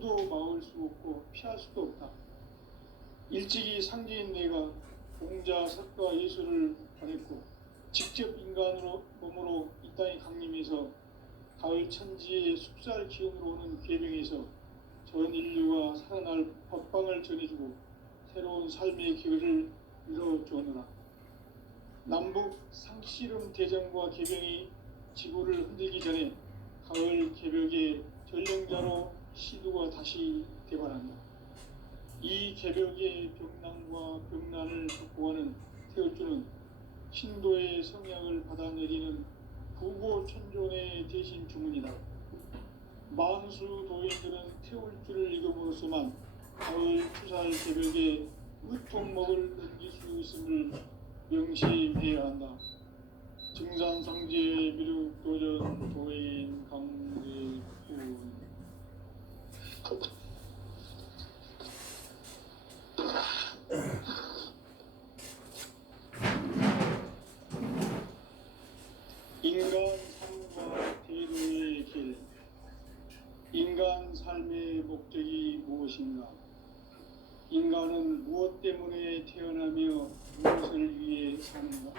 누구도 막을 수 없고 피할 수도 없다. 일찍이 상제인 내가 공자, 석가, 예수를 보냈고 직접 인간으로 몸으로 이 땅에 강림해서 가을 천지의 숲살 기운으로 오는 궤병에서 전 인류가 살아날 법방을 전해주고 새로운 삶의 기회를 이뤄주느라. 남북 상씨름 대전과 궤병이 지구를 흔들기 전에 가을 개벽의 전령자로 시두가 다시 대발한다. 이 개벽의 병난과 병난을 극복하는 태울주는 신도의 성약을 받아내리는 부고천존의 대신 주문이다. 만수 도인들은 태울주를 읽음으로써만 가을 추살 개벽의 으통목을 넘길 수 있음을 명심해야 한다. 증산상제 미륵도전 도인 강제군. 인간 삶과 대도의 길. 인간 삶의 목적이 무엇인가? 인간은 무엇 때문에 태어나며 무엇을 위해 사는가?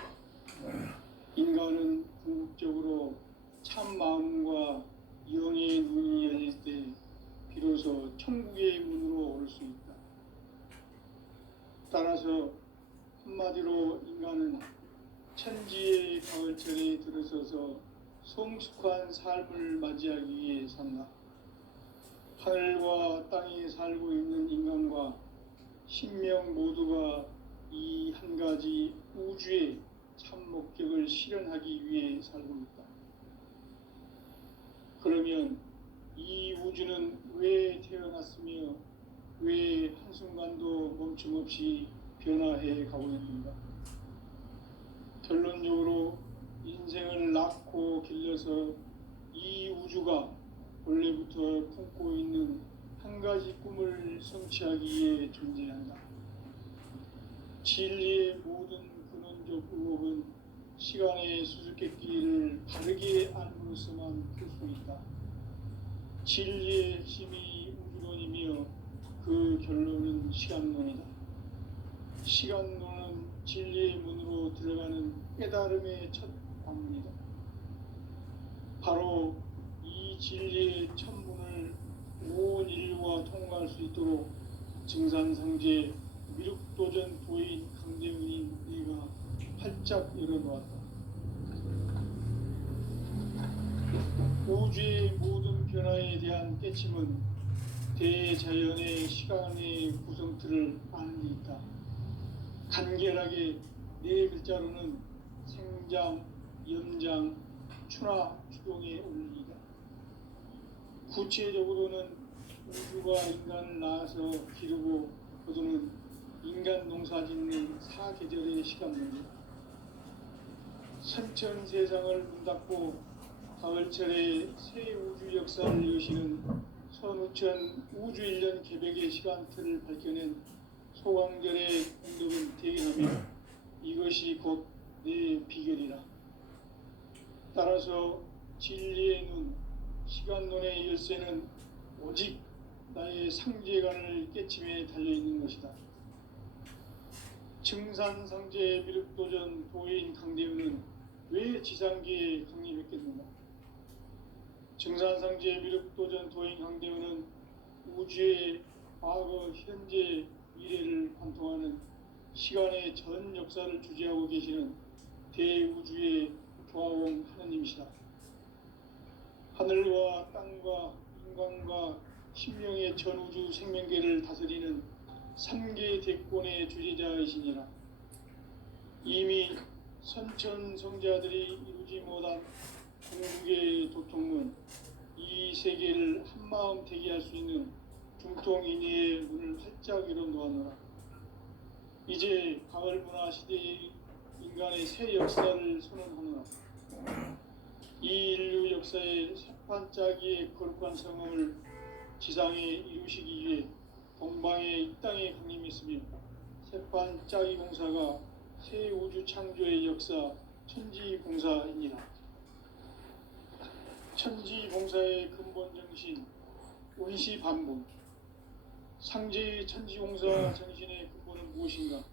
인간은 궁극적으로 참 마음과 영의 눈이 열릴 때 비로소 천국의 문으로 오를 수 있다. 따라서 한마디로 인간은 천지의 가을철에 들어서서 성숙한 삶을 맞이하기 위해 산다. 하늘과 땅에 살고 있는 인간과 신명 모두가 이 한 가지 우주의 참 목적을 실현하기 위해 살고 있다. 그러면 이 우주는 왜 태어났으며 왜 한순간도 멈춤없이 변화해 가고 있는가? 결론적으로 인생을 낳고 길러서 이 우주가 원래부터 품고 있는 한 가지 꿈을 성취하기 위해 존재한다. 진리의 모든 근원적 의혹은 시간의 수수께끼를 바르게 알므로서만 풀 수 있다. 진리의 핵심이 우주론이며 그 결론은 시간론이다. 시간론은 진리의 문으로 들어가는 깨달음의 첫 방문이다. 바로 이 진리의 첫 문을 온 인류가 통과할 수 있도록 증산상제 미륵도전 도인 강대훈이 네가 활짝 열어놓았다. 우주의 모든 변화에 대한 깨침은 대자연의 시간의 구성틀을 아는 데 있다. 간결하게 네 글자로는 생장, 염장, 추나 추동의 원리이다. 구체적으로는 우주가 인간을 낳아서 기르고 거두는 인간 농사 짓는 사계절의 시간론이다. 선천 세상을 문 닫고 가을철에 새 우주 역사를 여시는 선우천 우주 1년 개벽의 시간틀을 밝혀낸 소광절의 공덕은 대견하며 이것이 곧 내 비결이라. 따라서 진리의 눈, 시간론의 열쇠는 오직 나의 상제관을 깨침에 달려있는 것이다. 증산상제 미륵도전 도인 강대훈은 왜 지상계에 강림했겠는가? 증산상제 미륵도전 도인 강대훈은 우주의 과거, 현재, 미래를 관통하는 시간의 전 역사를 주재하고 계시는 대우주의 조화원 하느님이시다. 하늘과 땅과 인간과 신명의 전우주 생명계를 다스리는 3계 대권의 주재자이시니라. 이미 선천성자들이 이루지 못한 궁극의 도통문, 이 세계를 한마음 되게 할 수 있는 중통인의의 문을 활짝 열어놓았노라. 이제 가을 문화 시대의 인간의 새 역사를 선언하노라. 이 인류 역사의 새판짜기의 거룩한 성험을 지상에 이루시기 위해 동방에 이 땅에 강림했으며 새판짜기 공사가 새 우주 창조의 역사 천지봉사입니다. 천지봉사의 근본 정신, 온시반본. 상제의 천지공사 정신의 근본은 무엇인가?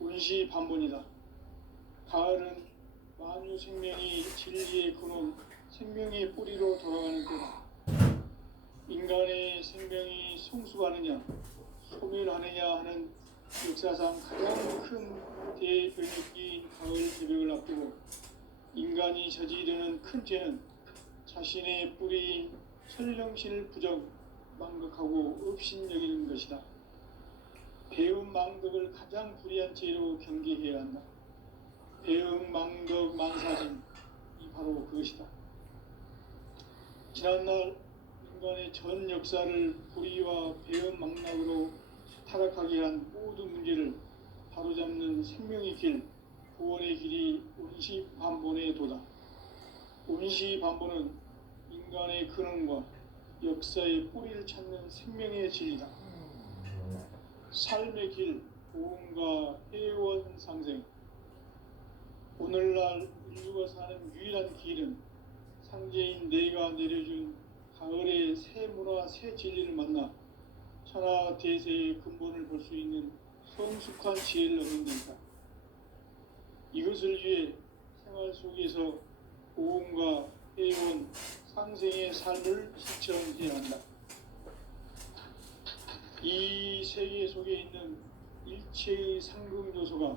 온시반본이다. 가을은 만유 생명이 진리의 근원, 생명의 뿌리로 돌아가는 때다. 인간의 생명이 성숙하느냐, 소멸하느냐 하는 역사상 가장 큰 대변혁기인 가을 개벽을 앞두고 인간이 저지르는 큰 죄는 자신의 뿌리인 설령신을 부정, 망각하고 업신여기는 것이다. 배음 망덕을 가장 불의한 죄로 경계해야 한다. 배음 망덕 만사진이 바로 그것이다. 지난날 인간의 전 역사를 불의와 배음 망락으로 타락하게 한 모든 문제를 바로잡는 생명의 길, 구원의 길이 온시반본의 도다. 온시반본은 인간의 근원과 역사의 뿌리를 찾는 생명의 진리다. 삶의 길, 보험과 해원 상생. 오늘날 인류가 사는 유일한 길은 상제인 내가 내려준 가을의 새 문화, 새 진리를 만나 천하 대세의 근본을 볼 수 있는 성숙한 지혜를 얻는 데다. 이것을 위해 생활 속에서 보험과 해원, 상생의 삶을 실천해야 한다. 이 세계 속에 있는 일체의 상금 요소가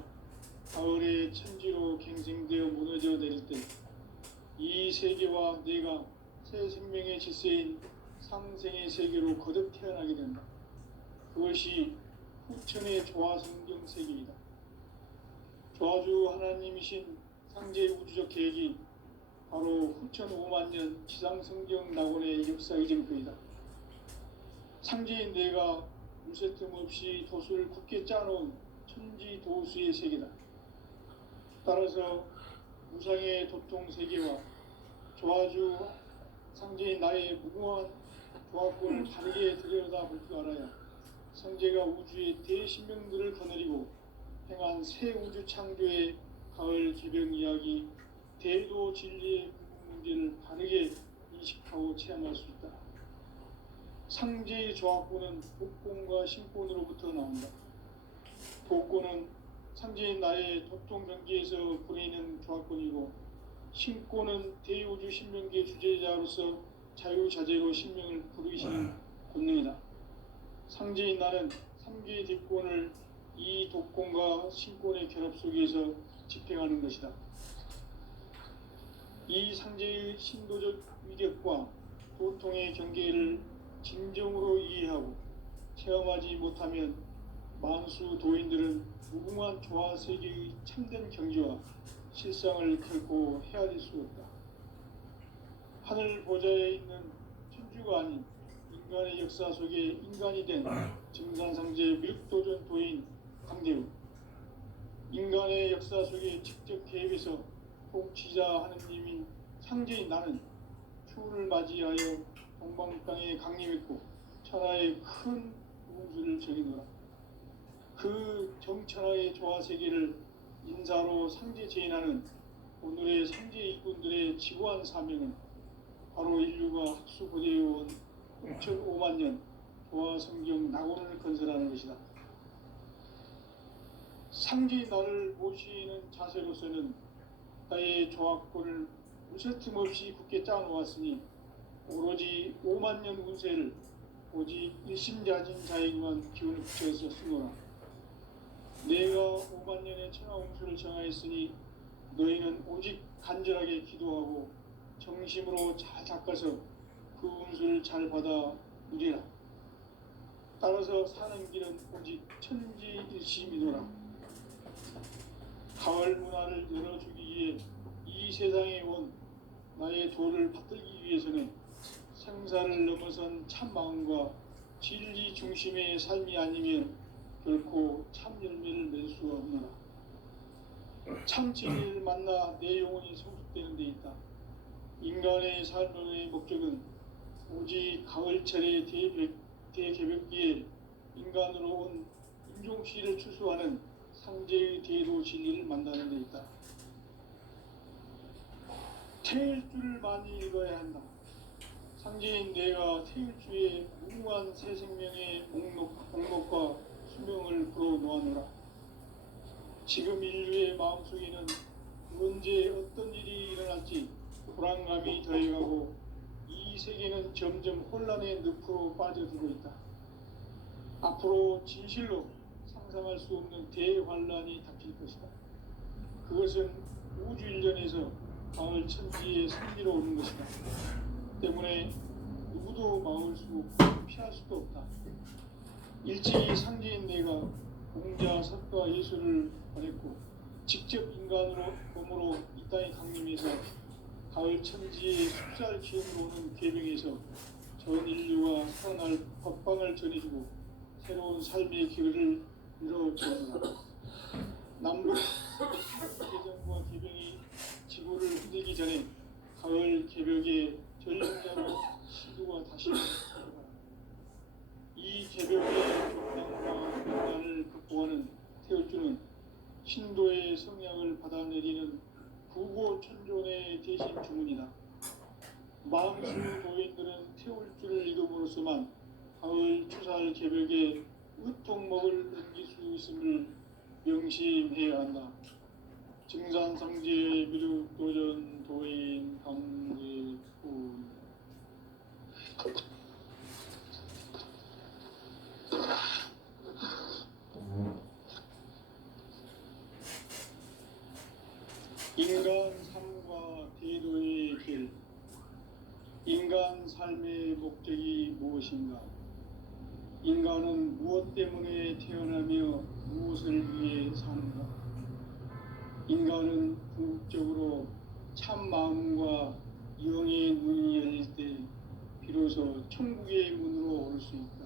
가을의 천지로 갱생되어 무너져 내릴 때 이 세계와 내가 새 생명의 질서인 상생의 세계로 거듭 태어나게 된다. 그것이 후천의 조화성경 세계이다. 조화주 하나님이신 상제의 우주적 계획이 바로 후천 5만 년 지상성경 낙원의 역사의 증거이다. 상제인 내가 물새 틈 없이 도수를 굳게 짜놓은 천지 도수의 세계다. 따라서 무상의 도통 세계와 조화주 상제인 나의 무궁한 조화권을 바르게 들여다볼 줄 알아야 상제가 우주의 대신명들을 거느리고 행한 새 우주 창조의 가을 개벽 이야기, 대도 진리의 궁극 문제를 바르게 인식하고 체험할 수 있다. 상제의 조화권은 복권과 신권으로부터 나온다. 복권은 상제인 나의 도통 경계에서 보내는 조화권이고, 신권은 대우주 신명계 주제자로서 자유자재로 신명을 부르시는 권능이다. 상제인 나는 3개의 대권을 이 독권과 신권의 결합 속에서 집행하는 것이다. 이 상제의 신도적 위력과 도통의 경계를 진정으로 이해하고 체험하지 못하면 만수 도인들은 무궁한 조화 세계의 참된 경지와 실상을 결코 헤아릴 수 없다. 하늘 보좌에 있는 천주가 아닌 인간의 역사 속에 인간이 된 증산상제 밀도전 도인 강대우. 인간의 역사 속에 직접 개입해서 통치자 하느님인 상제인 나는 추운을 맞이하여 동방 땅에 강림했고 천하의 큰 우주를 정의노라. 그 정천하의 조화 세계를 인사로 상제 제인하는 오늘의 상제 일꾼들의 지고한 사명은 바로 인류가 학수고대해온 5천5만 년 조화 성경 낙원을 건설하는 것이다. 상제인 나를 모시는 자세로서는 나의 조화권을 무쇠틈 없이 굳게 짜놓았으니 오로지 5만 년 운세를 오직 일심자진 자에게만 기운을 붙여서 쓰노라. 내가 5만 년의 천하 운수를 정하였으니 너희는 오직 간절하게 기도하고 정심으로 잘 닦아서 그 운수를 잘 받아 누리라. 따라서 사는 길은 오직 천지일심이노라. 가을 문화를 열어주기 위해 이 세상에 온 나의 도를 받들기 위해서는 생사를 넘어선 참 마음과 진리 중심의 삶이 아니면 결코 참 열매를 낼 수 없노라. 참 진리를 만나 내 영혼이 성숙되는 데 있다. 인간의 삶의 목적은 오직 가을철의 대개벽기에 인간으로 온 인종시를 추수하는 상제의 대도 진리를 만나는 데 있다. 태일주를 많이 읽어야 한다. 상제인 내가 태일주의 무한한 새 생명의 목록과 수명을 불어놓아노라. 지금 인류의 마음속에는 언제 어떤 일이 일어날지 불안감이 더해가고 이 세계는 점점 혼란의 늪으로 빠져들고 있다. 앞으로 진실로 상상할 수 없는 대환란이 닥칠 것이다. 그것은 우주 일련에서 가을 천지의 승리로 오는 것이다. 때문에 누구도 막을 수 없고 피할 수도 없다. 일제히 상제인 내가 공자, 석가, 예수를 보냈고 직접 인간으로 몸으로 이 땅에 강림해서 가을 천지의 숫살 기운으로 오는 계명에서 전 인류가 살아날 법방을 전해주고 새로운 삶의 길을 열어주었노라. 남북 개정과 개병이 지구를 흔들기 전에 가을 개벽의 전륜자로 시도가 다시 일어납니다. 이 개벽의 정당과 인간을 극복하는 태울주는 신도의 성향을 받아내리는 구고천존의 대신 주문이다. 마음수 도인들은 태울주를 이름으로서만 가을 추살 개벽에 으통먹을 넘길 수 있음을 명심해야 한다. 증산상제 미륵도전 도인 강제훈. 인간 삶과 대도의 길. 인간 삶의 목적이 무엇인가? 인간은 무엇 때문에 태어나며 무엇을 위해 사는가? 인간은 궁극적으로 참 마음과 영의 눈이 열릴 때 비로소 천국의 문으로 오를 수 있다.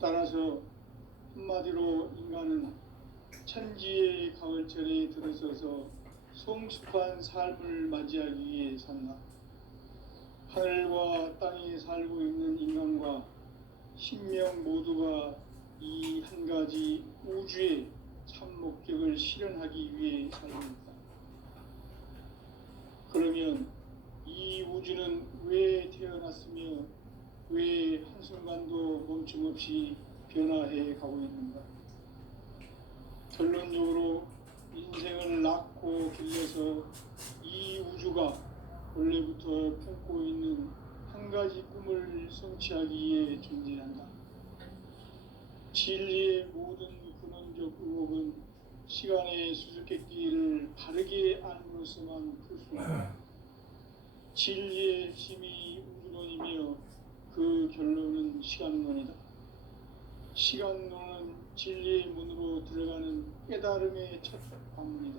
따라서 한마디로 인간은 천지의 가을철에 들어서서 성숙한 삶을 맞이하기 위해 산다. 하늘과 땅에 살고 있는 인간과 신명 모두가 이 한 가지 우주의 참 목적을 실현하기 위해 살고 있다. 그러면 이 우주는 왜 태어났으며 왜 한순간도 멈춤없이 변화해 가고 있는가? 결론적으로 인생을 낳고 길러서 이 우주가 원래부터 품고 있는 한 가지 꿈을 성취하기 위해 존재한다. 진리의 모든 근원적 의혹은 시간의 수수께끼를 바르게 알므로서만 풀 수 있다. 진리의 핵심이 우주론이며 그 결론은 시간론이다. 시간론은 진리의 문으로 들어가는 깨달음의 첫 관문이다.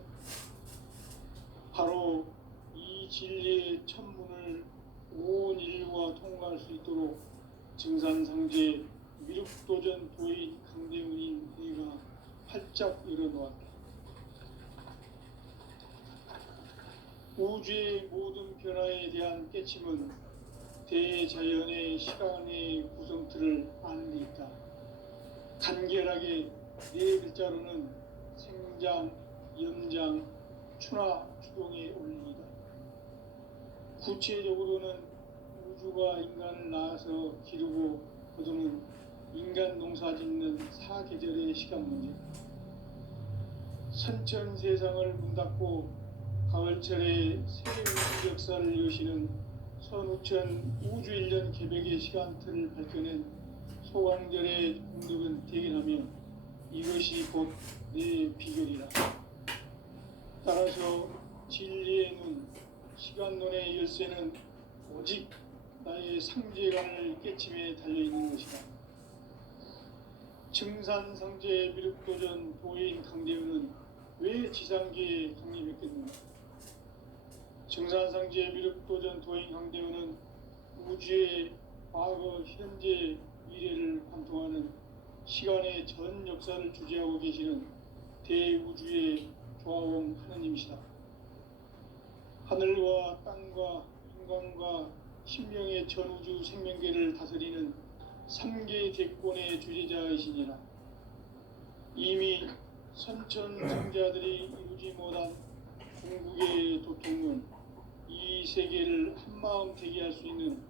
바로 이 진리의 첫 문을 온 인류가 통과할 수 있도록 증산상제 미륵도전 도인 강대훈인 내가 활짝 열어놓았다. 우주의 모든 변화에 대한 깨침은 대자연의 시간의 구성틀을 아는 데 있다. 간결하게 네 글자로는 생장, 연장, 추나 추동의 원리이다. 구체적으로는 우주가 인간을 낳아서 기르고 거두는 인간 농사 짓는 사계절의 시간 문제다. 선천 세상을 문 닫고 가을철에 새 우주 역사를 여시는 선우천 우주일년 개벽의 시간틀을 밝혀낸 소강절의 공덕은 대견하며 이것이 곧 내 비결이다. 따라서 진리의 눈, 시간론의 열쇠는 오직 나의 상제관을 깨침에 달려있는 것이다. 증산상제 미륵도전 도인 강대훈은 왜 지상계에 강림했겠는가? 증산상제 미륵도전 도인 강대훈은 우주의 과거, 현재, 미래를 관통하는 시간의 전 역사를 주재하고 계시는 대우주의 조화원 하느님이시다. 하늘과 땅과 인간과 신명의 전우주 생명계를 다스리는 3계 대권의 주재자이시니라. 이미 선천성자들이 이루지 못한 궁극의 도통은 이 세계를 한마음 되게 할 수 있는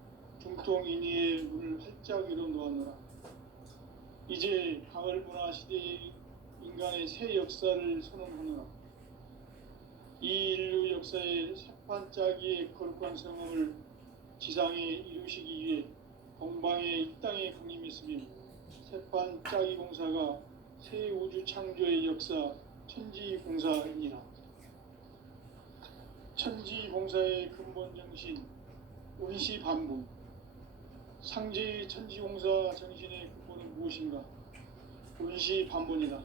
중통인의의 문을 활짝 열어놓았노라. 이제 가을 문화 시대의 인간의 새 역사를 선언하노라. 이 인류 역사의 새판짜기의 거룩한 성음을 지상에 이루시기 위해 동방의 이 땅에 강림했으며 새판짜기 공사가 새 우주 창조의 역사 천지공사이니라. 천지공사의 근본 정신 운시반복. 상제의 천지공사 정신의 근본은 무엇인가? 운시반복이다.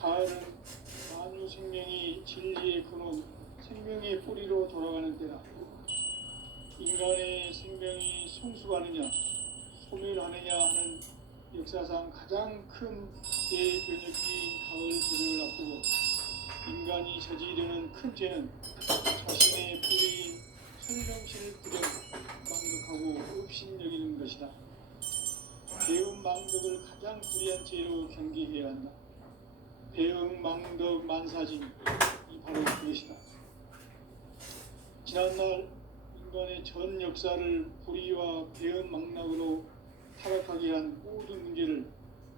가을은 만유 생명이 진리의 근원, 생명의 뿌리로 돌아가는 때다. 인간의 생명이 성숙하느냐, 소멸하느냐 하는 역사상 가장 큰 대변혁기인 가을 제정을 앞두고 인간이 저지르는 큰 죄는 자신의 뿌리인 설명실을 부정 망덕하고 업신여기는 것이다. 배음 망덕을 가장 불의한 죄로 경계해야 한다. 배음 망덕 만사징, 이 바로 그것이다. 지난날 인간의 전 역사를 불의와 배음 망락으로 타락하게 한 모든 문제를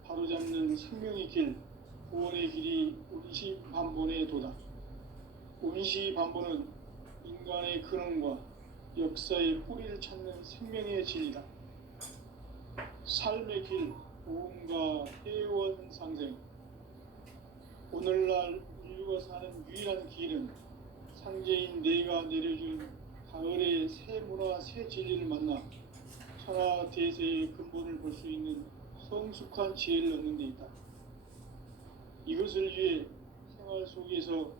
바로잡는 생명의 길, 구원의 길이 운시반본의 도다. 운시반본은 인간의 근원과 역사의 뿌리를 찾는 생명의 진리다. 삶의 길, 보험과 회원 상생. 오늘날 인류가 사는 유일한 길은 상제인 내가 내려준 가을의 새 문화, 새 진리를 만나 천하 대세의 근본을 볼 수 있는 성숙한 지혜를 얻는 데 있다. 이것을 위해 생활 속에서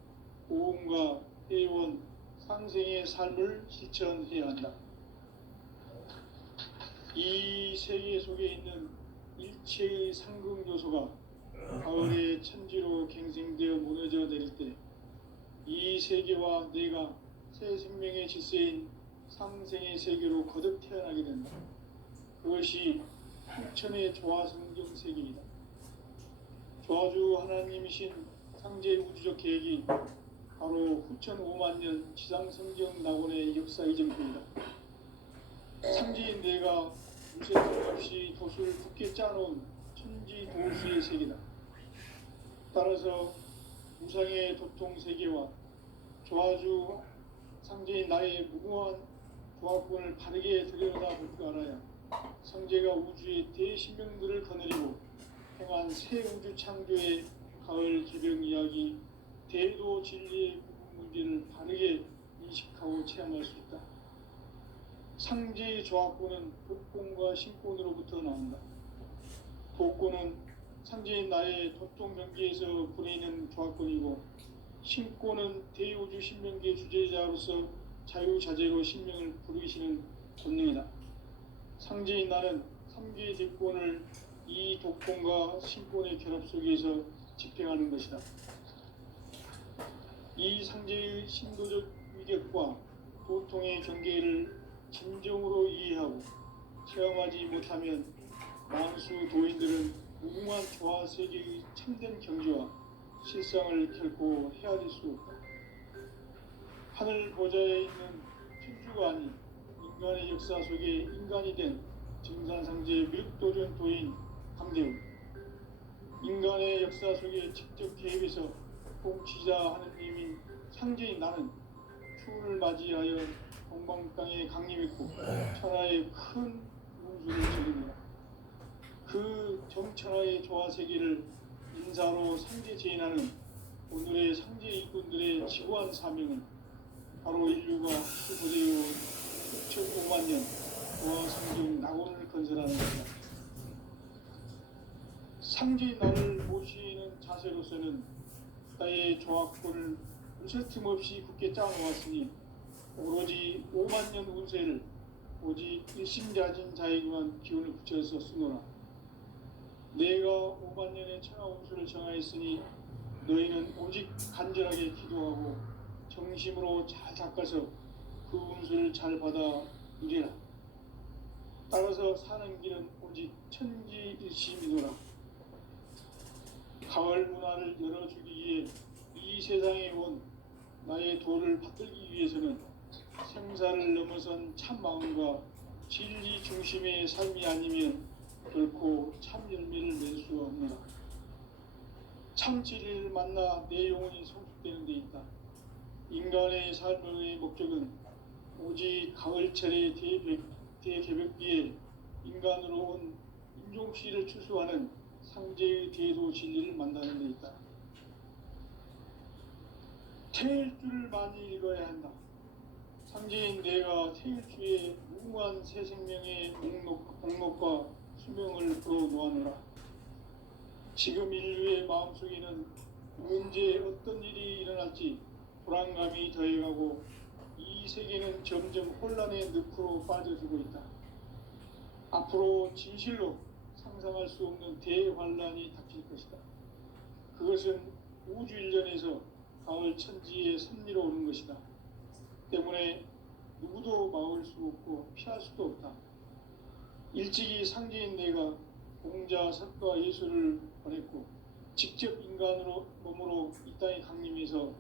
보험과 회원, 상생의 삶을 실천해야 한다. 이 세계 속에 있는 일체의 상극 요소가 가을의 천지로 갱생되어 무너져 내릴 때 이 세계와 내가 새 생명의 질서인 상생의 세계로 거듭 태어나게 된다. 그것이 후천의 조화성경 세계이다. 조화주 하나님이신 상제 우주적 계획이 바로 후천 5만 년 지상성경 낙원의 역사 이정표이다. 상제인 내가 무쇠 없이 도수를 굳게 짜놓은 천지 도수의 세계다. 따라서 무상의 도통 세계와 조화주 상제인 나의 무궁한 조화권을 바르게 들여다볼 줄 알아야 상제가 우주의 대신명들을 거느리고 행한 새 우주 창조의 가을 개벽 이야기, 대도 진리의 부분 문제를 바르게 인식하고 체험할 수 있다. 상제의 조화권은 복권과 신권으로부터 나온다. 복권은 상제인 나의 도통 경계에서 부리는 조화권이고, 신권은 대우주 신명계 주제자로서 자유자재로 신명을 부르시는 권능이다. 상제인 나는 3개의 대권을 이 독권과 신권의 결합 속에서 집행하는 것이다. 이 상제의 신도적 위격과 도통의 경계를 진정으로 이해하고 체험하지 못하면 만수 도인들은 무궁한 조화 세계의 참된 경지와 실상을 결코 헤아릴 수 없다. 하늘 보좌에 있는 천주가 아닌 인간의 역사 속에 인간이 된 증산상제 묘도전 도인 강대훈. 인간의 역사 속에 직접 개입해서 통치자 하느님인 상제인 나는 추운을 맞이하여 동방 땅에 강림했고 천하의 큰 운수를 지릅니다. 그 정천하의 조화 세계를 인사로 상제 제인하는 오늘의 상제 일꾼들의 지고한 사명은 바로 인류가 고대의 6,500만 년 조화 성경 낙원을 건설하는 것이다. 상제인 나를 모시는 자세로서는 나의 조화권을 무쇠틈 없이 굳게 짜놓았으니 오로지 5만 년 운세를 오직 일심자진 자에게만 기운을 붙여서 쓰노라. 내가 5만 년의 천하 운수를 정하였으니 너희는 오직 간절하게 기도하고 정심으로 잘 닦아서 그 운수를 잘 받아 이래라. 따라서 사는 길은 오직 천지일심이노라. 가을 문화를 열어주기 위해 이 세상에 온 나의 도를 받들기 위해서는 생사를 넘어선 참 마음과 진리 중심의 삶이 아니면 결코 참 열매를 낼 수 없노라. 참 진리를 만나 내 영혼이 성숙되는 데 있다. 인간의 삶의 목적은 오직 가을철의 대개벽기에 인간으로 온 인종씨를 추수하는 상제의 대도 진리를 만나는 데 있다. 태일주를 많이 읽어야 한다. 상제인 내가 태일주의 무궁한 새 생명의 목록과 수명을 풀어놓아노라. 지금 인류의 마음속에는 언제 어떤 일이 일어날지 불안감이 더해가고 이 세계는 점점 혼란의 늪으로 빠져들고 있다. 앞으로 진실로 상상할 수 없는 대환란이 닥칠 것이다. 그것은 우주 일련에서 가을 천지의 섭리로 오는 것이다. 때문에 누구도 막을 수 없고 피할 수도 없다. 일찍이 상제인 내가 공자 석가 예수를 보냈고 직접 인간으로 몸으로 이 땅에 강림해서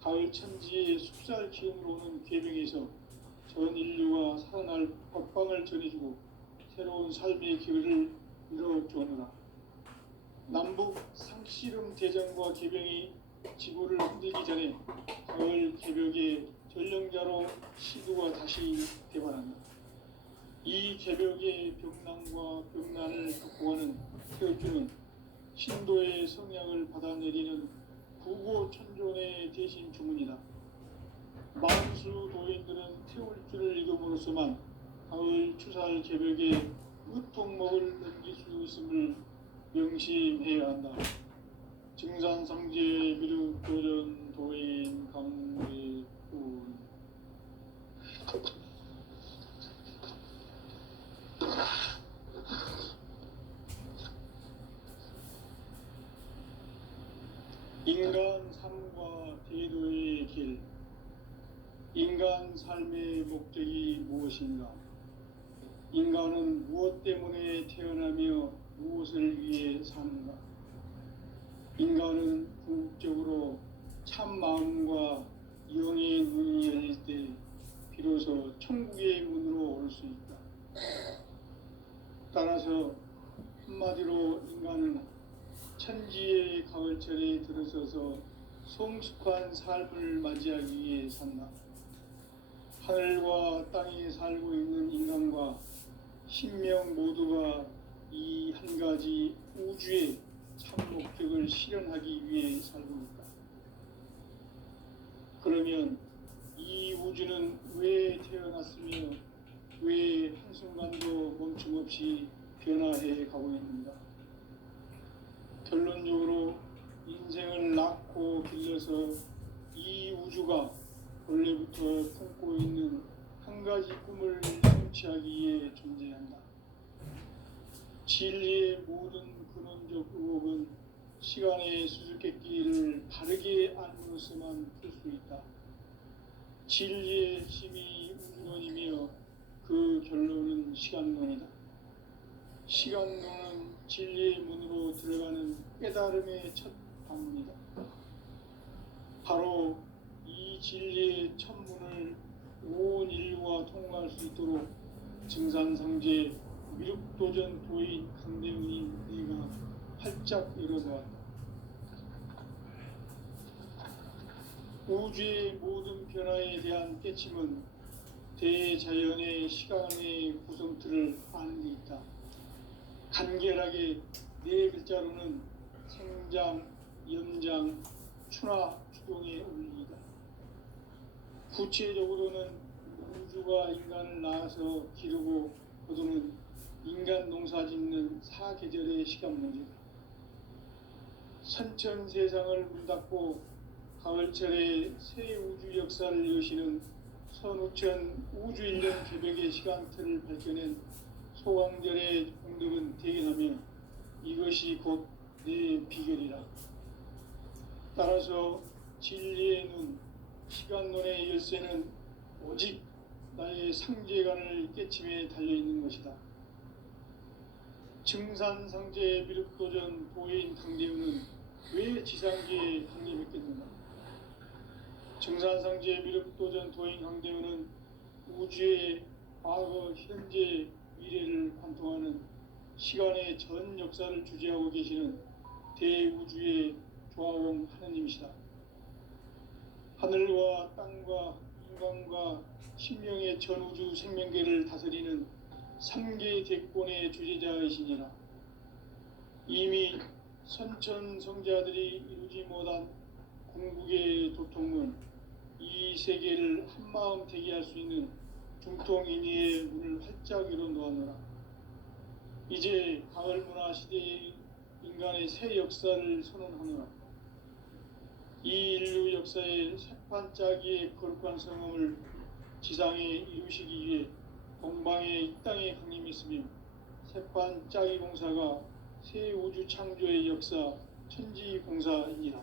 가을 천지의 숲살 기운으로 오는 계명에서 전 인류가 살아날 법방을 전해주고 새로운 삶의 기회를 이뤄주오노라. 남북 상씨름 대전과 계병이 지구를 흔들기 전에 가을 개벽의 전령자로 시도가 다시 개발한다. 이 개벽의 벽난과 벽난을 극복하는 태울주는 신도의 성향을 받아내리는 구고천존의 대신 주문이다. 만수 도인들은 태울주를 읽음으로써만 가을 추살 개벽의 으통목을 넘길 수 있음을 명심해야 한다. 증산상제 미륵도전 도인 강례군. 인간 삶과 대도의 길. 인간 삶의 목적이 무엇인가? 인간은 무엇 때문에 태어나며 무엇을 위해 사는가? 인간은 궁극적으로 참 마음과 영의 문이 열릴 때 비로소 천국의 문으로 올 수 있다. 따라서 한마디로 인간은 천지의 가을철에 들어서서 성숙한 삶을 맞이하기 위해 산다. 하늘과 땅에 살고 있는 인간과 신명 모두가 이 한 가지 우주의 참 목적을 실현하기 위해 살고 있다. 그러면 이 우주는 왜 태어났으며 왜 한순간도 멈춤없이 변화해 가고 있는가? 결론적으로 인생을 낳고 길러서 이 우주가 원래부터 품고 있는 한 가지 꿈을 성취하기 위해 존재한다. 진리의 모든 근원적 의혹은 시간의 수수께끼를 바르게 알므로서만 풀 수 있다. 진리의 핵심이 우주론이며 그 결론은 시간론이다. 시간론은 진리의 문으로 들어가는 깨달음의 첫 방문이다. 바로 이 진리의 첫 문을 온 인류가 통과할 수 있도록 증산상제 미륵도전 도인 강대훈이 네가 활짝 열어놓았다. 우주의 모든 변화에 대한 깨침은 대자연의 시간의 구성틀을 아는 데 있다. 간결하게 네 글자로는 생장, 연장, 추나, 추동의 원리이다. 구체적으로는 우주가 인간을 낳아서 기르고 거두는 인간 농사 짓는 사계절의 시간문제다. 선천 세상을 문 닫고 가을철에 새 우주 역사를 여시는 선우천 우주일년 개벽의 시간틀을 밝혀낸 소강절의 공덕은 대견하며 이것이 곧 내 비결이라. 따라서 진리의 눈, 시간론의 열쇠는 오직 나의 상제관을 깨침에 달려있는 것이다. 증산상제 미륵도전 도인 강대훈은 왜 지상계에 강림했겠는가? 증산상제 미륵도전 도인 강대훈은 우주의 과거, 현재, 미래를 관통하는 시간의 전 역사를 주재하고 계시는 대우주의 조화원 하느님이시다. 하늘과 땅과 인간과 신명의 전우주 생명계를 다스리는 삼계 대권의 주재자이시니라. 이미 선천성자들이 이루지 못한 궁극의 도통은 이 세계를 한마음 되게 할 수 있는 중통인의의 문을 활짝 열어 놓았노라. 이제 가을 문화 시대의 인간의 새 역사를 선언하노라. 이 인류 역사의 새판짜기의 거룩한 성음을 지상에 이루시기 위해 동방의 이 땅에 강림했으며 새판짜기 공사가 새 우주 창조의 역사 천지공사이니라.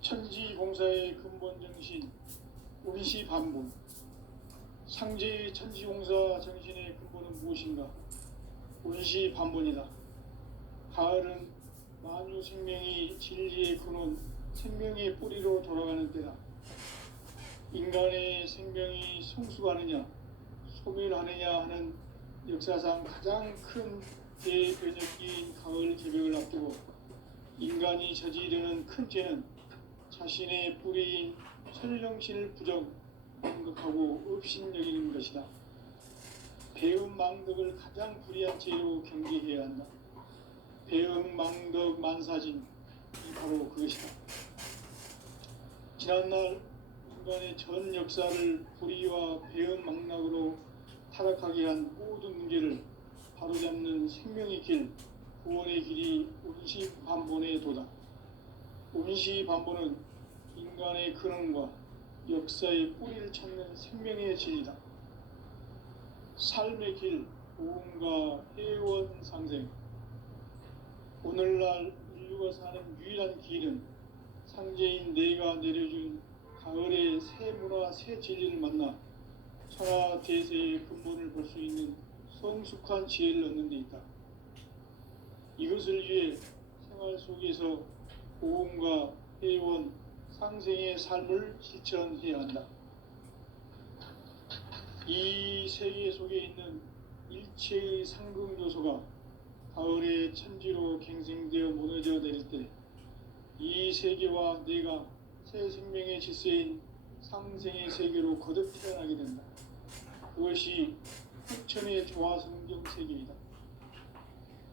천지공사의 근본 정신 운시반본. 상제의 천지공사 정신의 근본은 무엇인가? 운시반본이다. 가을은 만유 생명이 진리의 근원, 생명의 뿌리로 돌아가는 때다. 인간의 생명이 성숙하느냐, 소멸하느냐 하는 역사상 가장 큰 대변혁기인 가을 개벽을 앞두고 인간이 저지르는 큰 죄는 자신의 뿌리인 설령신을 공격하고 업신여기는 것이다. 배은망덕을 가장 불의한 죄로 경계해야 한다. 배은망덕 만사진이 바로 그것이다. 지난날 인간의 전 역사를 불의와 배은망락으로 타락하게 한 모든 문제를 바로잡는 생명의 길, 구원의 길이 운시반본의 도다. 운시반본은 인간의 근원과 역사의 뿌리를 찾는 생명의 진리다. 삶의 길, 보험과 회원 상생. 오늘날 인류가 사는 유일한 길은 상제인 내가 내려준 가을의 새 문화, 새 진리를 만나 천하 대세의 근본을 볼 수 있는 성숙한 지혜를 얻는 데 있다. 이것을 위해 생활 속에서 보험과 회원, 상생의 삶을 실천해야 한다. 이 세계 속에 있는 일체의 상금 요소가 가을의 천지로 갱생되어 무너져 내릴 때 이 세계와 내가 새 생명의 질서인 상생의 세계로 거듭 태어나게 된다. 그것이 후천의 조화성경 세계이다.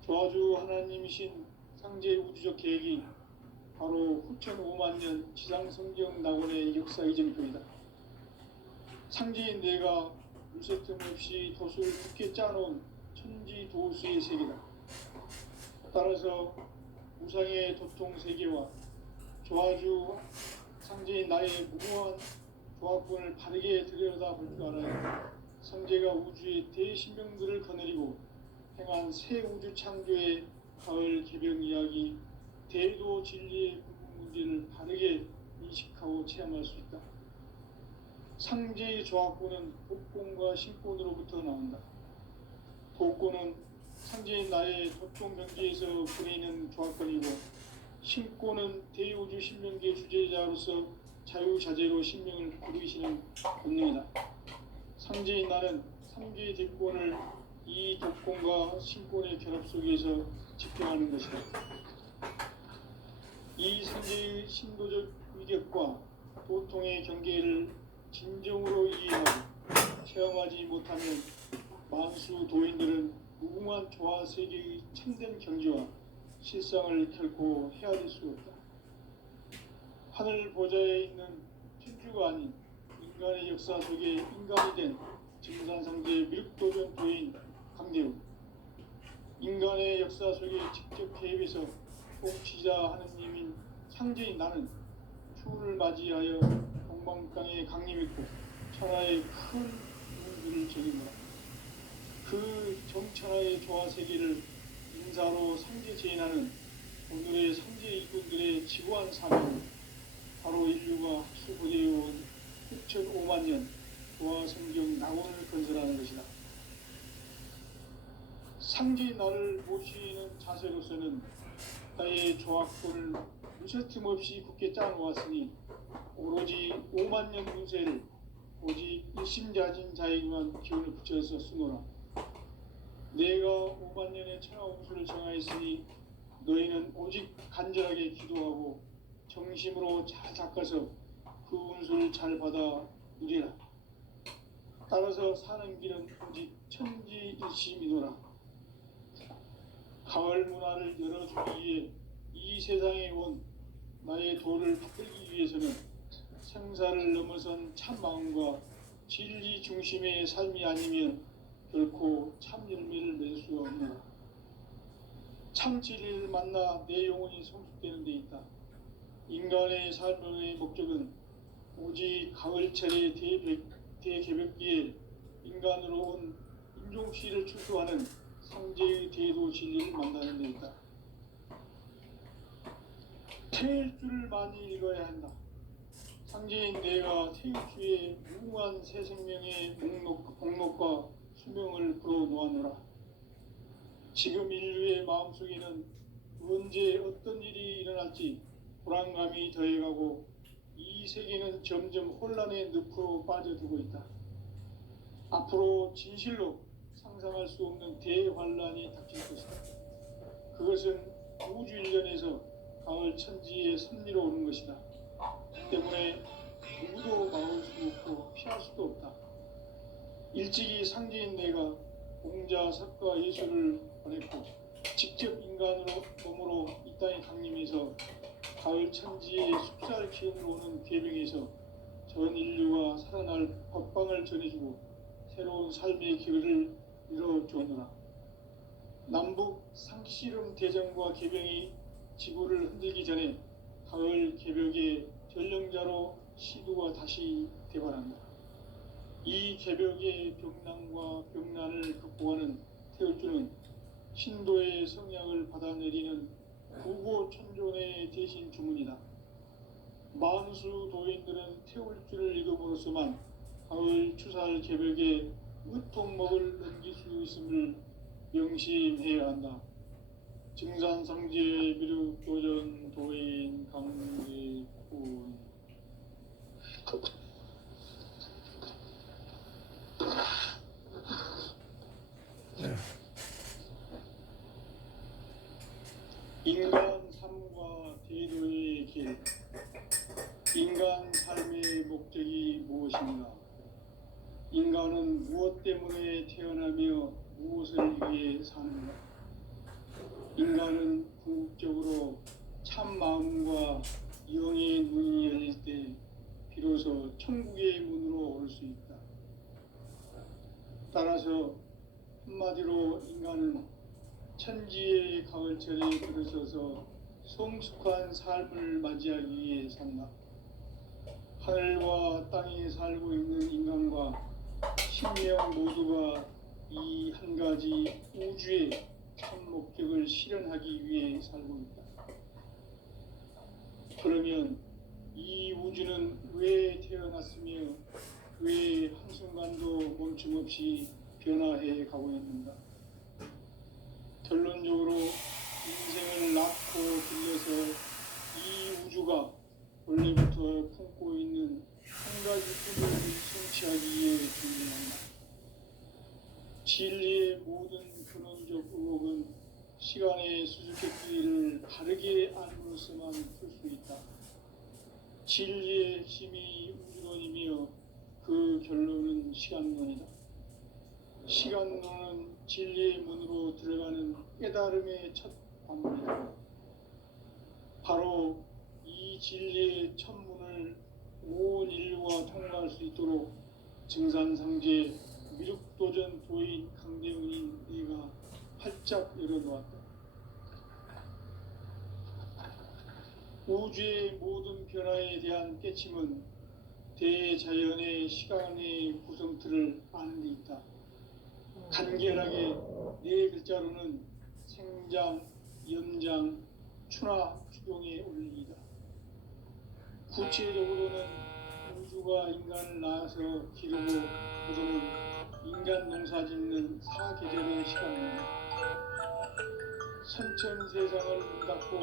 조화주 하나님이신 상제 우주적 계획이 바로 후천 5만년 지상성경 낙원의 역사 이정표이다. 상제인 내가 물새 틈 없이 도수를 굳게 짜놓은 천지 도수의 세계다. 따라서 우상의 도통 세계와 조화주 상제인 나의 무궁한 조합권을 바르게 들여다볼 줄 알아야 상제가 우주의 대신명들을 거느리고 행한 새 우주 창조의 가을 개벽 이야기, 대도 진리의 근본 문제를 바르게 인식하고 체험할 수 있다. 상제의 조합권은 복권과 신권으로부터 나온다. 복권은 상제인 나의 도통 경지에서 보내는 조합권이고, 신권은 대우주 신명계 주제자로서 자유자재로 신명을 부르시는 본능이다. 상제인 나는 상계의 대권을 이 독권과 신권의 결합 속에서 집행하는 것이다. 이 상제의 신도적 위격과 도통의 경계를 진정으로 이해하고 체험하지 못하면 만수 도인들은 무궁한 조화 세계의 참된 경지와 실상을 결코 헤아릴 수 없다. 하늘 보좌에 있는 천주가 아닌 인간의 역사 속에 인간이 된 증산상제 밀도전 도인 강대우, 인간의 역사 속에 직접 개입해서 통치자 하느님인 상제인 나는 추운을 맞이하여 동방땅에 강림했고 천하의 큰 문들을 적인다. 그 정천하의 조화 세계를 인사로 상제 제인하는 오늘의 상제 일꾼들의 지고한 사명, 바로 인류가 학수부대해온 6,500년 조화 성경 낙원을 건설하는 것이다. 상제인 나를 모시는 자세로서는 나의 조합권을 무쇠틈 없이 굳게 짜놓았으니 오로지 5만 년 문세를 오직 일심자진 자에게만 기운을 붙여서 쓰노라. 내가 5만 년의 천하홍수를 정하였으니 너희는 오직 간절하게 기도하고 정심으로 잘 닦아서 그 운수를 잘 받아 누리라. 따라서 사는 길은 오직 천지일심이노라. 가을 문화를 열어주기 위해 이 세상에 온 나의 도를 받들기 위해서는 생사를 넘어선 참 마음과 진리 중심의 삶이 아니면 결코 참 열매를 맺을 수 없노라. 참 진리를 만나 내 영혼이 성숙되는 데 있다. 인간의 삶의 목적은 오직 가을철의 대개벽기에 인간으로 온 인종시를 출소하는 상제의 대도 진리를 만나는 데 있다. 태일주를 많이 읽어야 한다. 상제인 내가 태일주의 무궁한 새 생명의 목록과 수명을 풀어놓아노라. 지금 인류의 마음속에는 언제 어떤 일이 일어날지 불안감이 더해가고 이 세계는 점점 혼란의 늪으로 빠져들고 있다. 앞으로 진실로 상상할 수 없는 대환란이 닥칠 것이다. 그것은 우주 일련에서 가을 천지의 섭리로 오는 것이다. 때문에 누구도 막을 수 없고 피할 수도 없다. 일찍이 상제인 내가 공자, 석가, 예수를 보냈고 직접 인간으로 몸으로 이 땅에 강림해서 가을 천지의 숲살 기운으로 오는 궤병에서 전 인류가 살아날 법방을 전해주고 새로운 삶의 길을 열어주었노라. 남북 상씨름 대전과 개병이 지구를 흔들기 전에 가을 개벽의 전령자로 시도가 다시 대발한다. 이 개벽의 병난과 병난을 극복하는 태울주는 신도의 성약을 받아내리는 구고천존의 대신 주문이다. 만수 도인들은 태울주를 읽음으로써만 가을 추살 개벽에 으통목을 넘길 수 있음을 명심해야 한다. 증산상제 미륵도전 도인 강제군. 인간 삶과 대도의 길. 인간 삶의 목적이 무엇인가? 인간은 무엇 때문에 태어나며 무엇을 위해 사는가? 인간은 궁극적으로 참 마음과 영의 문이 열릴 때 비로소 천국의 문으로 올 수 있다. 따라서 한마디로 인간은 천지의 가을철에 들어서서 성숙한 삶을 맞이하기 위해 산다. 하늘과 땅에 살고 있는 인간과 신명 모두가 이 한 가지 우주의 참 목적을 실현하기 위해 살고 있다. 그러면 이 우주는 왜 태어났으며 왜 한순간도 멈춤없이 변화해 가고 있는가? 결론적으로 인생을 낳고 길러서 이 우주가 원래부터 품고 있는 한 가지 꿈을 성취하기 위해 존재한다. 진리의 모든 근원적 의혹은 시간의 수수께끼를 바르게 알므로서만 풀 수 있다. 진리의 핵심이 우주론이며 그 결론은 시간론이다. 시간론은 진리의 문으로 들어가는 깨달음의 첫 관문이다. 바로 이 진리의 첫 문을 온 인류가 통과할 수 있도록 증산상제 미륵도전 도인 강대훈인 내가 활짝 열어놓았다. 우주의 모든 변화에 대한 깨침은 대자연의 시간의 구성틀을 아는 데 있다. 간결하게 네 글자로는 생장, 연장, 추나 추동의 원리이다. 구체적으로는 우주가 인간을 낳아서 기르고 거두는 인간 농사 짓는 사계절의 시간입니다. 선천 세상을 문 닫고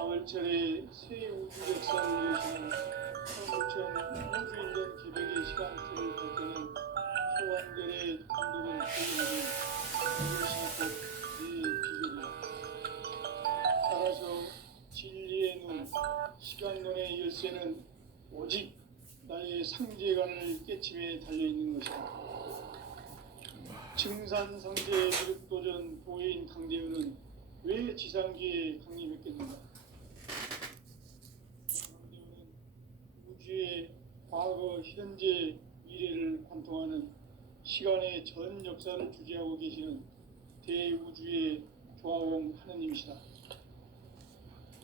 가을철에 새 우주 역사를 여시는 서울천 우주인전 개벽의 시간표를 볼 때는 소환들의 감독은 표현하는 이것이 곧내 비결이다. 따라서 진리의 눈, 시간론의 열쇠는 오직 나의 상제관을 깨침에 달려있는 것이다. 층산상제 미륵도전 도인 강대우는 왜 지상계에 강림했겠는가? 강대우는 우주의 과거, 현재, 미래를 관통하는 시간의 전 역사를 주재하고 계시는 대우주의 조화원 하느님이시다.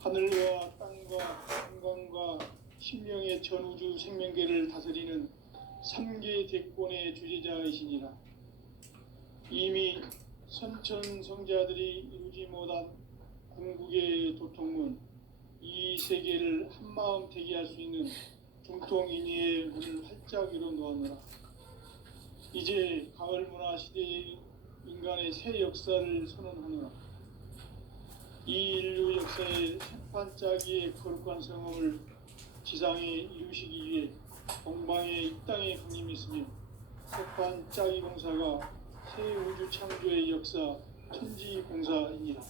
하늘과 땅과 한강과 신명의 전우주 생명계를 다스리는 삼계 대권의 주재자이시니라. 이미 선천성자들이 이루지 못한 궁극의 도통문, 이 세계를 한마음 대기할 수 있는 중통인의의 문을 활짝 열어놓았노라. 이제 가을 문화 시대의 인간의 새 역사를 선언하노라. 이 인류 역사의 새판짜기의 거룩한 성험을 지상에 이루시기 위해 동방의 이 땅에 강림했으며 새판짜기 공사가 새 우주 창조의 역사 천지공사이니라.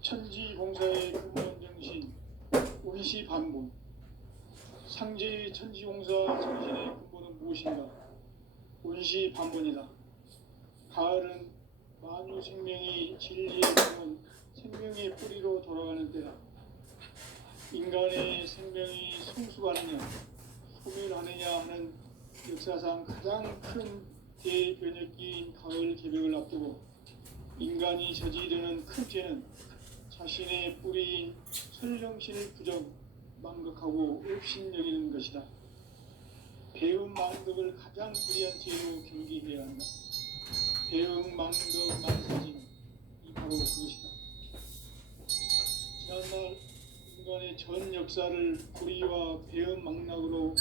천지공사의 근본 정신 운시반본. 상제의 천지공사 정신의 근본은 무엇인가? 운시반본이다. 가을은 만유 생명이 진리의 근원, 생명의 뿌리로 돌아가는 때다. 인간의 생명이 성숙하느냐, 소멸하느냐 하는 역사상 가장 큰 대변혁기인 가을 개벽을 앞두고 인간이 저지르는 큰 죄는 자신의 뿌리인 설령신을 부정, 망각하고 업신여기는 것이다. 배움 망덕을 가장 불의한 죄로 경계해야 한다. 배움 망덕 만사진, 이 바로 그것이다. 지난날 인간의 전 역사를 불의와 배움 망락으로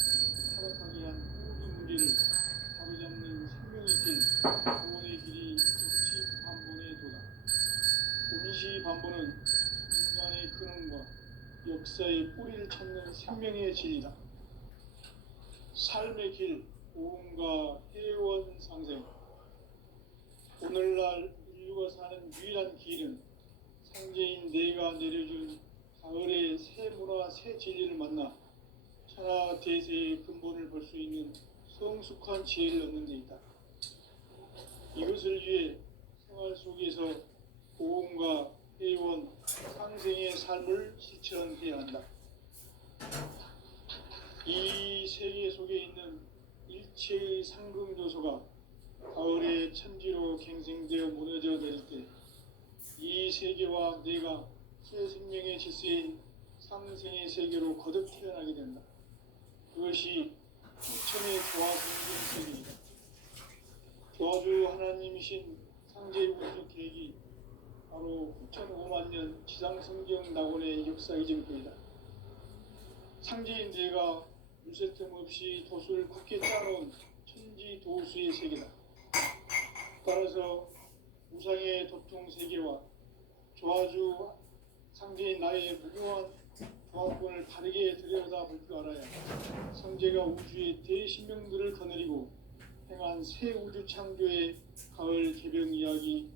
타락하게 한 모든 문제를 바로잡는 생명의 길, 구원의 길이 운시반본의 도다. 운시반본은 인간의 근원과 역사의 뿌리를 찾는 생명의 진리다. 삶의 길, 고음과 회원 상생. 오늘날 인류가 사는 유일한 길은 상제인 내가 내려준 가을의 새 문화, 새 진리를 만나 천하 대세의 근본을 볼 수 있는 성숙한 지혜를 얻는 데 있다. 이것을 위해 생활 속에서 고음과 회원, 상생의 삶을 실천해야 한다. 이 세계 속에 있는 일체의 상금 요소가 가을의 천지로 갱생되어 무너져 내릴 때 이 세계와 내가 새 생명의 질서인 상생의 세계로 거듭 태어나게 된다. 그것이 후천의 조화성경 세계이다. 조화주 하나님이신 상제의 우주적 계획이 바로 후천 5만 년 지상성경 낙원의 역사 이전표이다. 상제인 내가 물새 틈 없이 도수를 굳게 짜놓은 천지 도수의 세계다. 따라서 우상의 도통 세계와 조화주 상제인 나의 무궁한 조합권을 바르게 들여다볼 줄 알아야 성제가 우주의 대신명들을 거느리고 행한 새 우주 창조의 가을 개벽 이야기,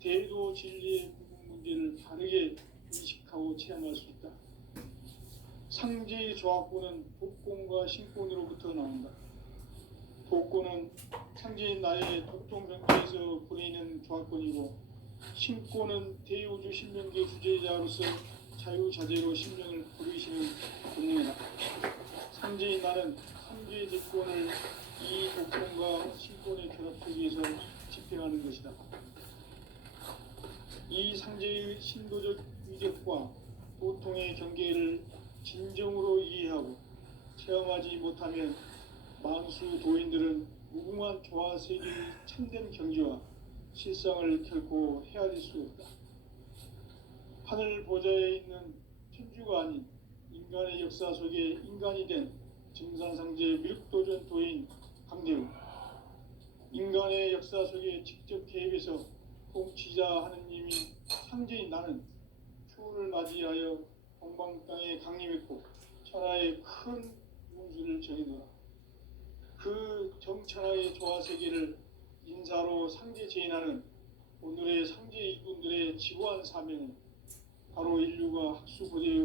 대도 진리의 구분 문제를 바르게 인식하고 체험할 수 있다. 상제의 조합권은 복권과 신권으로부터 나온다. 복권은 상제인 나의 도통경계에서 보내는 조합권이고, 신권은 대우주 신명계 주제자로서 자유자재로 신명을 부르시는 본능이다. 상제인 나는 상제의 대권을 이 복권과 신권의 결합 속에서 집행하는 것이다. 이 상제의 신도적 위력과 보통의 경계를 진정으로 이해하고 체험하지 못하면 만수 도인들은 무궁한 조화 세계의 참된 경지와 실상을 결코 헤아릴 수 없다. 하늘 보좌에 있는 천주가 아닌 인간의 역사 속에 인간이 된 증산상제 미륵도전 도인 강대우. 인간의 역사 속에 직접 개입해서 통치자 하느님이 상제인 나는 해군을 맞이하여 동방 땅에 강림했고 천하의 큰 용수를 정해놓아 그 정천하의 조화세계를 인사로 상제 제인하는 오늘의 상제 이군들의 지고한 사명은 바로 인류가 학수고대의